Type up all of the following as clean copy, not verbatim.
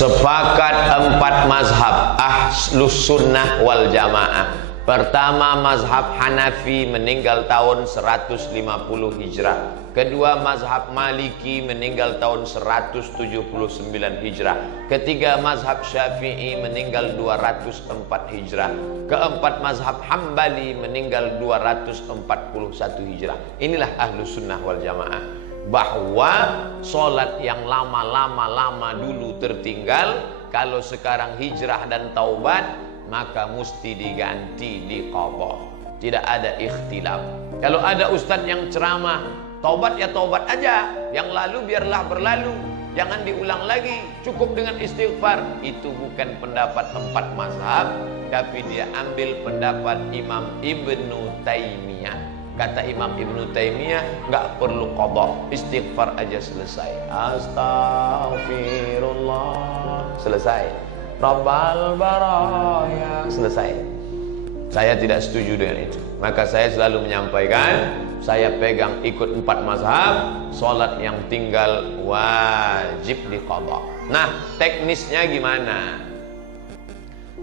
Sepakat 4 mazhab Ahlus Sunnah wal Jamaah. Pertama, mazhab Hanafi meninggal tahun 150 Hijrah. Kedua, mazhab Maliki meninggal tahun 179 Hijrah. Ketiga, mazhab Syafi'i meninggal 204 Hijrah. Keempat, mazhab Hambali meninggal 241 Hijrah. Inilah Ahlus Sunnah wal Jamaah. Bahwa sholat yang lama dulu tertinggal, kalau sekarang hijrah dan taubat, maka mesti diganti, diqadha. Tidak ada ikhtilaf. Kalau ada ustadz yang ceramah, taubat ya taubat aja, yang lalu biarlah berlalu, jangan diulang lagi, cukup dengan istighfar. Itu bukan pendapat 4 mazhab, tapi dia ambil pendapat Imam Ibnu Taimiyah. Kata Imam Ibnu Taimiyah, nggak perlu qadha, istighfar aja selesai. Astaghfirullah, selesai. Rabbal baraya, selesai. Saya tidak setuju dengan itu. Maka saya selalu menyampaikan, saya pegang ikut 4 mazhab, sholat yang tinggal wajib diqadha. Nah, teknisnya gimana?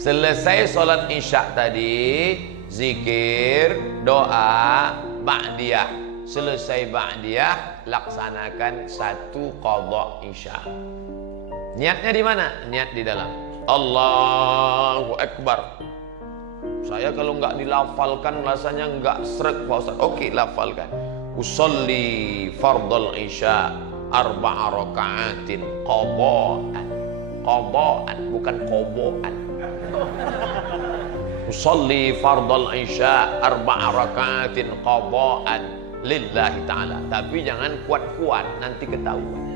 Selesai sholat isya tadi, zikir, doa, ba'diyah. Selesai ba'diyah, laksanakan 1 qadha isya. Niatnya di mana? Niat di dalam. Allahu Akbar. Saya kalau nggak dilafalkan rasanya nggak sreg, Pak Ustaz. Oke, lafalkan. Usolli fardal isya 4 rakaatin qadhaan. Qadhaan, bukan qoboan. Usolli fardal isya 4 rakaatin qadhaan lillahi ta'ala. Tapi jangan kuat-kuat, nanti ketahuan.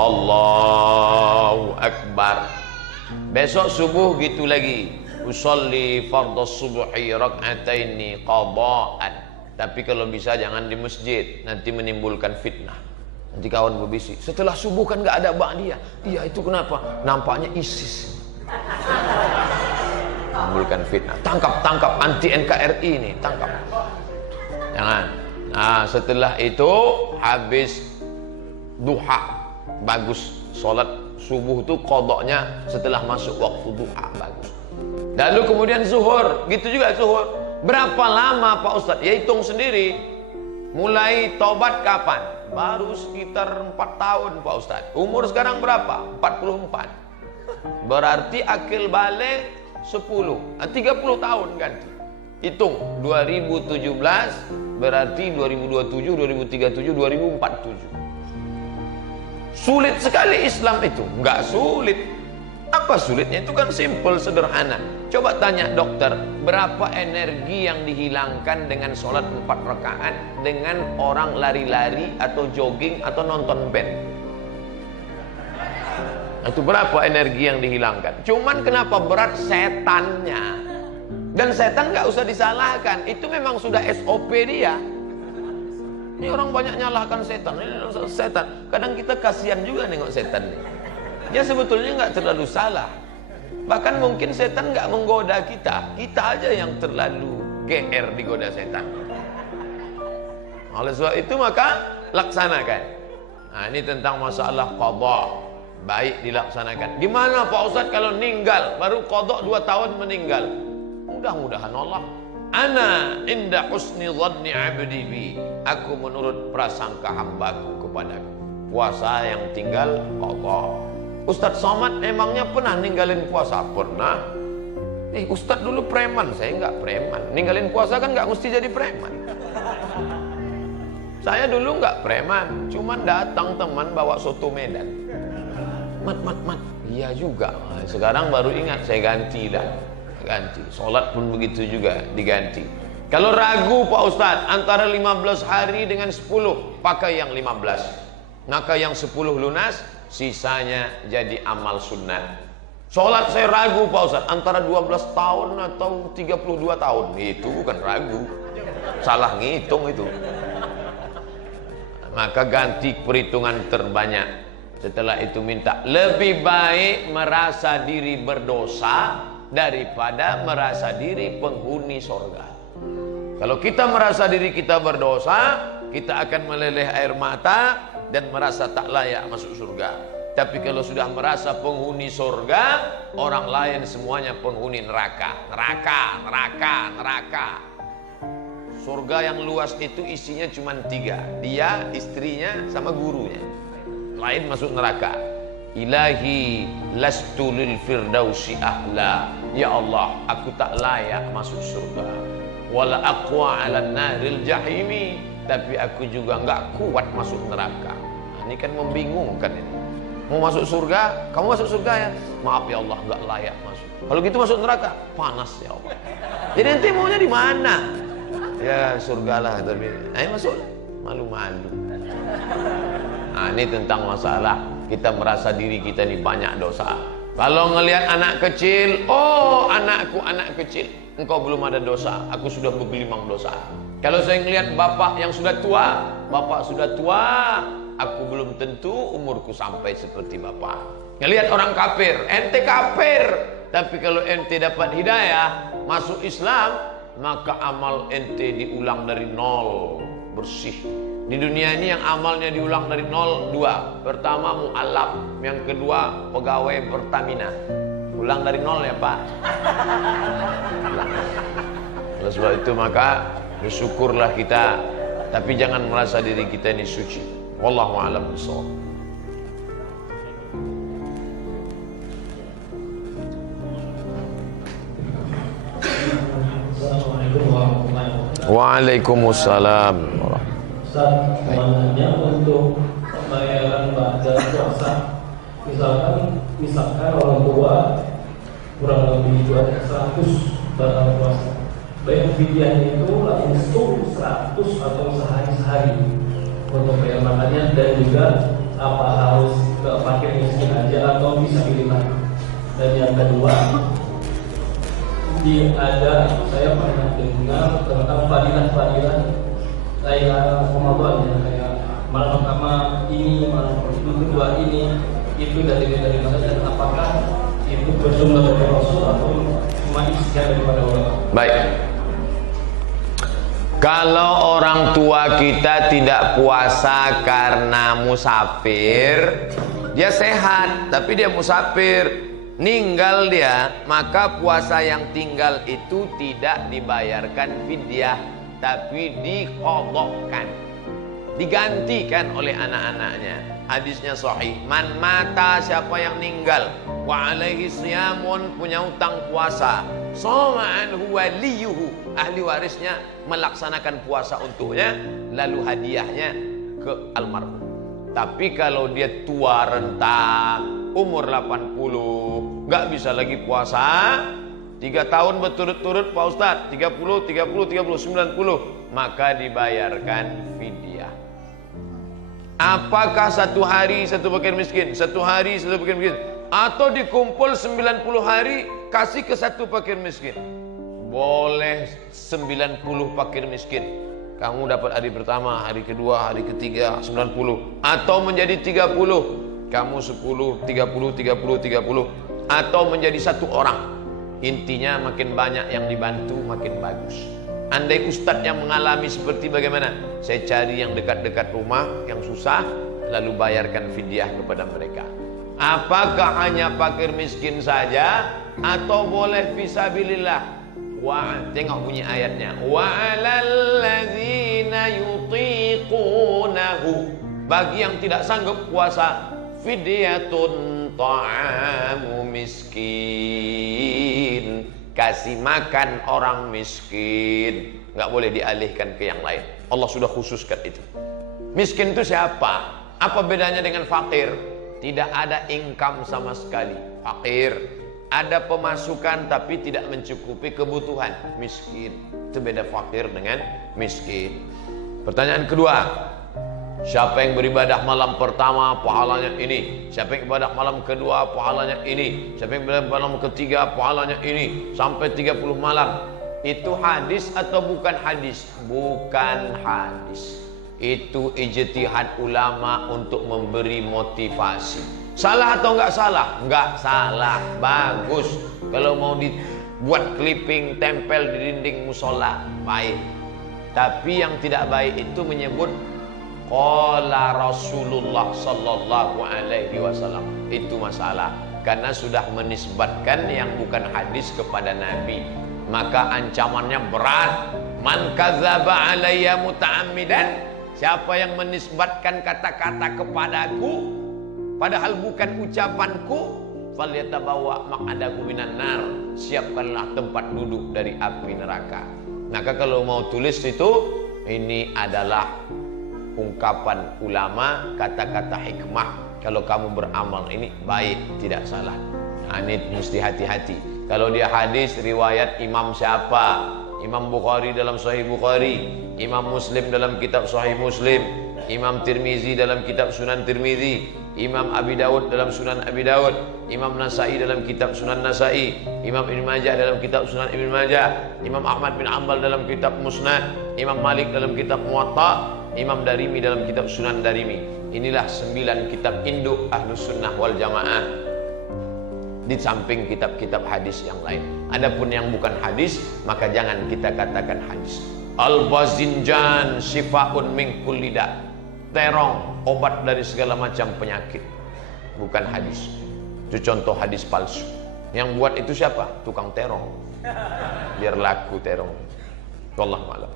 Allahu Akbar. Besok subuh gitu lagi. Usolli fardhas subhi rak'ataini qadhaan. Tapi kalau bisa jangan di masjid, nanti menimbulkan fitnah. Nanti kawan berbisik, setelah subuh kan nggak ada ba'diyah. Iya, itu kenapa? Nampaknya ISIS. Menimbulkan fitnah. Tangkap anti NKRI ini, tangkap. Jangan. Nah, setelah itu habis duha. Bagus, sholat subuh itu qadhanya setelah masuk waktu duha, bagus. Lalu kemudian zuhur, gitu juga zuhur. Berapa lama Pak Ustadz? Ya hitung sendiri. Mulai taubat kapan? Baru sekitar 4 tahun Pak Ustadz. Umur sekarang berapa? 44. Berarti akil balik 10, 30 tahun ganti. Hitung 2017 berarti 2027, 2037, 2047. Sulit sekali Islam itu. Enggak sulit. Apa sulitnya? Itu kan simple, sederhana. Coba tanya dokter, berapa energi yang dihilangkan dengan sholat 4 rakaat dengan orang lari-lari atau jogging atau nonton band? Itu berapa energi yang dihilangkan? Cuman kenapa berat? Setannya. Dan setan nggak usah disalahkan, itu memang sudah SOP dia. Ini orang banyak nyalahkan setan. Setan. Kadang kita kasihan juga nengok setan nih. Dia sebetulnya nggak terlalu salah. Bahkan mungkin setan nggak menggoda kita. Kita aja yang terlalu GR digoda setan. Oleh sebab itu maka laksanakan. Nah, ini tentang masalah qadha. Baik dilaksanakan. Gimana Pak Ustadz kalau meninggal? Baru qadha 2 tahun meninggal. Mudah-mudahan Allah. Ana inda husni dhanni abdi bi. Aku menurut prasangka hambaku kepadaku. Puasa yang tinggal qadha. Ustadz Somad memangnya pernah ninggalin puasa? Pernah. Ustadz dulu preman, saya enggak preman. Ninggalin puasa kan enggak mesti jadi preman. Saya dulu enggak preman, cuman datang teman bawa soto Medan. Mat. Iya juga. Sekarang baru ingat, saya ganti dah. Ganti. Sholat pun begitu juga diganti. Kalau ragu Pak Ustadz antara 15 hari dengan 10, pakai yang 15. Maka yang 10 lunas, sisanya jadi amal sunnah. Sholat saya ragu Pak Ustadz antara 12 tahun atau 32 tahun. Itu bukan ragu, salah ngitung itu. Maka ganti perhitungan terbanyak. Setelah itu minta, lebih baik merasa diri berdosa daripada merasa diri penghuni sorga. Kalau kita merasa diri kita berdosa, kita akan meleleh air mata, dan merasa tak layak masuk surga. Tapi kalau sudah merasa penghuni surga, orang lain semuanya penghuni neraka. Neraka. Surga yang luas itu isinya cuma 3. Dia, istrinya, sama gurunya. Lain masuk neraka. Ilahi lastu lil firdausi ahla. Ya Allah, aku tak layak masuk surga. Wala aqwa ala naril jahimi. Tapi aku juga enggak kuat masuk neraka. Nah, ini kan membingungkan ini. Mau masuk surga, kamu masuk surga ya? Maaf ya Allah, enggak layak masuk. Kalau gitu masuk neraka, panas ya Allah. Jadi nanti maunya di mana? Ya surgalah, tapi ayo masuk. Malu-malu. Nah, ini tentang masalah kita merasa diri kita ini banyak dosa. Kalau ngelihat anak kecil, oh anakku anak kecil, engkau belum ada dosa, aku sudah bergelimang dosa. Kalau saya ngelihat bapak yang sudah tua, bapak sudah tua, aku belum tentu umurku sampai seperti bapak. Ngelihat orang kafir, ente kafir, tapi kalau ente dapat hidayah, masuk Islam, maka amal ente diulang dari nol, bersih. Di dunia ini yang amalnya diulang dari 0, 2. Pertama mu'alaf, yang kedua pegawai Pertamina. Ulang dari 0 ya Pak. Oleh sebab itu maka bersyukurlah kita, tapi jangan merasa diri kita ini suci. Wallahu a'lam bishawab. Assalamualaikum warahmatullahi wabarakatuh. Waalaikumsalam. Ustaz, sebenarnya untuk pembayaran pada puasa, misalkan orang tua kurang lebih 100 barang puasa, bayar fidyahnya itu langsung 100 atau sehari untuk bayar makannya, dan juga apa harus ke fakir miskin aja atau bisa pilih. Dan yang kedua, saya pernah dengar tentang fadilah kayak Ramadan ya, kayak malam pertama ini, malam kedua ini, itu dari mana dan apakah itu bersumber dari Rasul atau cuma ijtihad daripada ulama? Baik. Kalau orang tua kita tidak puasa karena musafir, dia sehat tapi dia musafir, ninggal dia, maka puasa yang tinggal itu tidak dibayarkan fidyah, tapi diqadhakan, digantikan oleh anak-anaknya. Hadisnya sahih, man mata, siapa yang meninggal, wa alaihi siyamun, punya utang puasa, shoma anhu waliyuhu, ahli warisnya melaksanakan puasa untuknya, lalu hadiahnya ke almarhum. Tapi kalau dia tua renta, umur 80, nggak bisa lagi puasa, 3 tahun berturut-turut Pak Ustadz, 30, 90, maka dibayarkan fidyah. Apakah 1 hari 1 fakir miskin, 1 hari 1 fakir miskin, atau dikumpul 90 hari kasih ke 1 fakir miskin? Boleh 90 fakir miskin. Kamu dapat hari pertama, hari kedua, hari ketiga 90, atau menjadi 30, kamu 10, 30, atau menjadi 1 orang. Intinya makin banyak yang dibantu makin bagus. Andai ustadz yang mengalami seperti bagaimana? Saya cari yang dekat-dekat rumah, yang susah, lalu bayarkan fidyah kepada mereka. Apakah hanya fakir miskin saja atau boleh fisabilillah? Tengok bunyi ayatnya. Wa 'alal ladzina yutiqunahu, bagi yang tidak sanggup puasa, fidyatun ta'amu miskin, kasih makan orang miskin, nggak boleh dialihkan ke yang lain. Allah sudah khususkan itu. Miskin itu siapa? Apa bedanya dengan fakir? Tidak ada income sama sekali. Fakir ada pemasukan tapi tidak mencukupi kebutuhan. Miskin itu beda fakir dengan miskin. Pertanyaan kedua, siapa yang beribadah malam pertama pahalanya ini, siapa yang beribadah malam kedua pahalanya ini, siapa yang beribadah malam ketiga pahalanya ini, sampai 30 malam. Itu hadis atau bukan hadis? Bukan hadis. Itu ijtihad ulama untuk memberi motivasi. Salah atau enggak salah? Enggak salah, bagus. Kalau mau dibuat clipping tempel di dinding musola, baik. Tapi yang tidak baik itu menyebut qala Rasulullah sallallahu alaihi wasallam. Itu masalah, karena sudah menisbatkan yang bukan hadis kepada Nabi, maka ancamannya berat. Man kadzaba alayya muta'ammidan, siapa yang menisbatkan kata-kata kepadaku padahal bukan ucapanku, falyatabawa maq'adahu minan nar, siapkanlah tempat duduk dari api neraka. Maka kalau mau tulis itu, ini adalah ungkapan ulama, kata-kata hikmah. Kalau kamu beramal ini baik, tidak salah. Nah, ini mesti hati-hati. Kalau dia hadis riwayat imam siapa? Imam Bukhari dalam Sahih Bukhari, Imam Muslim dalam kitab Sahih Muslim, Imam Tirmizi dalam kitab Sunan Tirmizi, Imam Abi Dawud dalam Sunan Abi Dawud, Imam Nasai dalam kitab Sunan Nasai, Imam Ibn Majah dalam kitab Sunan Ibn Majah, Imam Ahmad bin Ambal dalam kitab Musnad, Imam Malik dalam kitab Muwatta, Imam Darimi dalam kitab Sunan Darimi. Inilah 9 kitab induk Ahlus Sunnah wal Jamaah, di samping kitab-kitab hadis yang lain. Adapun yang bukan hadis, maka jangan kita katakan hadis. Al-bazinjan syifaun min kulli da. Terong, obat dari segala macam penyakit. Bukan hadis. Itu contoh hadis palsu. Yang buat itu siapa? Tukang terong. Biar laku terong. Wallahu a'lam.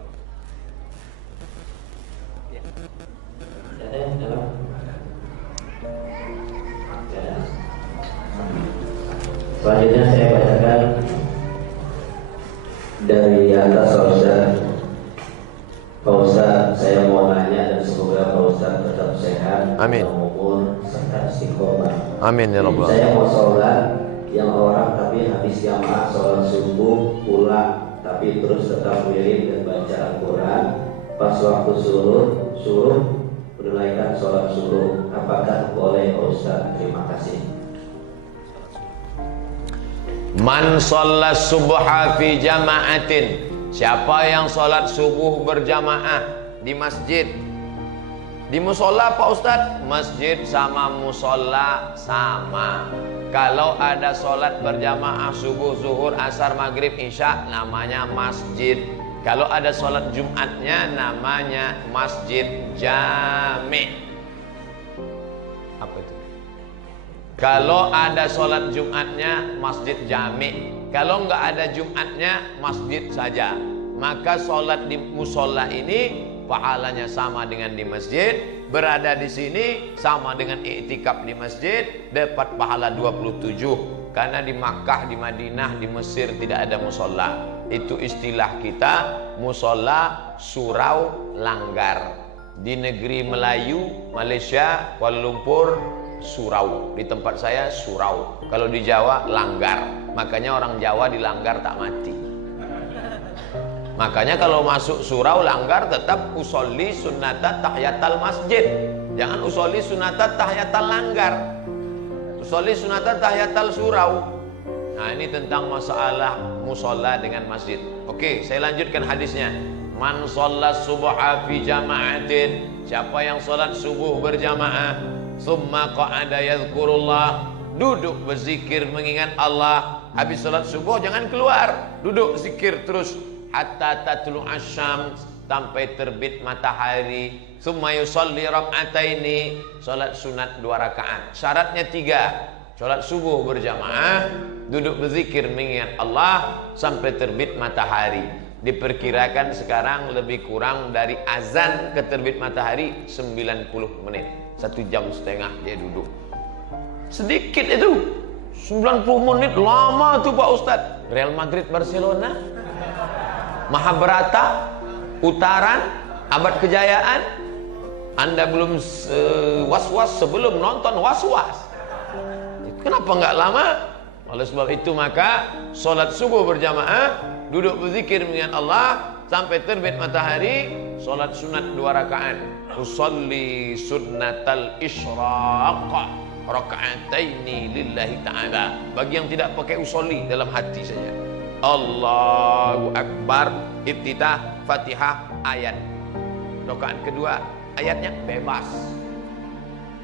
Selanjutnya saya bacakan dari atas Pak Ustaz, saya mau nanya dan semoga Pak Ustaz tetap sehat, amin, umur serta istiqomah. Amin ya Rabbal. Saya mau sholat yang orang tapi habis jamaah sholat subuh pulang tapi terus tetap wirid dan baca Al-Quran. Pas waktu suruh menunaikan sholat subuh, apakah boleh Pak Ustaz? Terima kasih. Man sholat subha fi jama'atin, siapa yang sholat subuh berjamaah di masjid. Di musola Pak Ustadz, masjid sama musola sama. Kalau ada sholat berjamaah subuh, zuhur, asar, maghrib, isya, namanya masjid. Kalau ada sholat Jumatnya namanya masjid jami'. Apa itu? Kalau ada sholat Jumatnya masjid jami', kalau nggak ada Jumatnya masjid saja. Maka sholat di musola ini pahalanya sama dengan di masjid. Berada di sini sama dengan i'tikaf di masjid, dapat pahala 27. Karena di Makkah, di Madinah, di Mesir tidak ada musola. Itu istilah kita musola surau langgar. Di negeri Melayu, Malaysia, Kuala Lumpur, surau. Di tempat saya surau. Kalau di Jawa langgar. Makanya orang Jawa di langgar tak mati. Makanya kalau masuk surau langgar tetap usolli sunnata tahiyatal masjid. Jangan usolli sunnata tahiyatal langgar. Usolli sunnata tahiyatal surau. Nah, ini tentang masalah musola dengan masjid. Oke, saya lanjutkan hadisnya. Man sholat subha fi jama'atin, siapa yang sholat subuh berjamaah, summa qa'ada yadhkurullah, duduk berzikir mengingat Allah. Habis sholat subuh jangan keluar, duduk zikir terus hatta tatlu asyams, sampai terbit matahari. Summa yusalli rak'ataini, sholat sunat 2 rakaat. Syaratnya 3. Sholat subuh berjamaah, duduk berzikir mengingat Allah sampai terbit matahari. Diperkirakan sekarang lebih kurang dari azan ke terbit matahari 90 menit. 1,5 jam dia duduk. Sedikit itu. 90 menit lama tuh Pak Ustadz. Real Madrid Barcelona, Mahabharata, Utaran, Abad Kejayaan. Anda belum was-was sebelum nonton was-was. Kenapa nggak lama? Oleh sebab itu maka sholat subuh berjamaah, duduk berzikir mengingat Allah sampai terbit matahari, sholat sunat 2 rakaat. Usolli sunnatal isyraq raka'ataini lillahi ta'ala. Bagi yang tidak pakai usolli, dalam hati saja. Allahu Akbar, iftitah, Fatihah, ayat. Rakaat kedua, ayatnya bebas.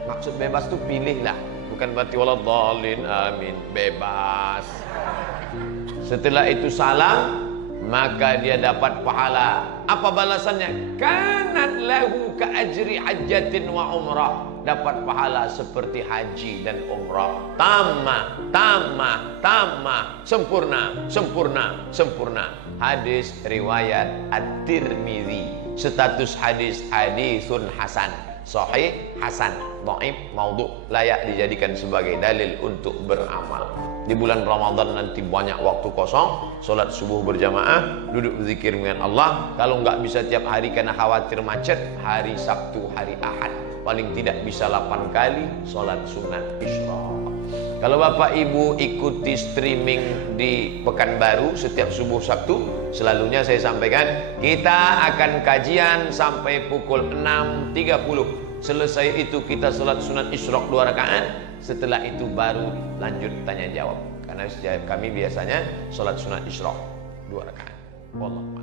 Maksud bebas itu pilihlah. Bukan berarti waladhdallin, amin, bebas. Setelah itu salam, maka dia dapat pahala. Apa balasannya? Kanat lahu ka ajri hajjatin wa umrah, dapat pahala seperti haji dan umrah. Tamah, sempurna. Hadis riwayat At-Tirmidzi. Status hadis hadisun hasan, sahih, hasan, dhaif, maudhu, layak dijadikan sebagai dalil untuk beramal. Di bulan Ramadan nanti banyak waktu kosong, solat subuh berjamaah, duduk berzikir dengan Allah. Kalau nggak bisa tiap hari karena khawatir macet, hari Sabtu, hari Ahad paling tidak bisa 8 kali solat sunat Isyraq. Kalau Bapak Ibu ikuti streaming di Pekanbaru setiap subuh Sabtu, selalunya saya sampaikan kita akan kajian sampai pukul 6.30. Selesai itu kita salat sunat Isyraq 2 rakaat. Setelah itu baru lanjut tanya jawab. Karena kami biasanya salat sunat Isyraq 2 rakaat. Wallah.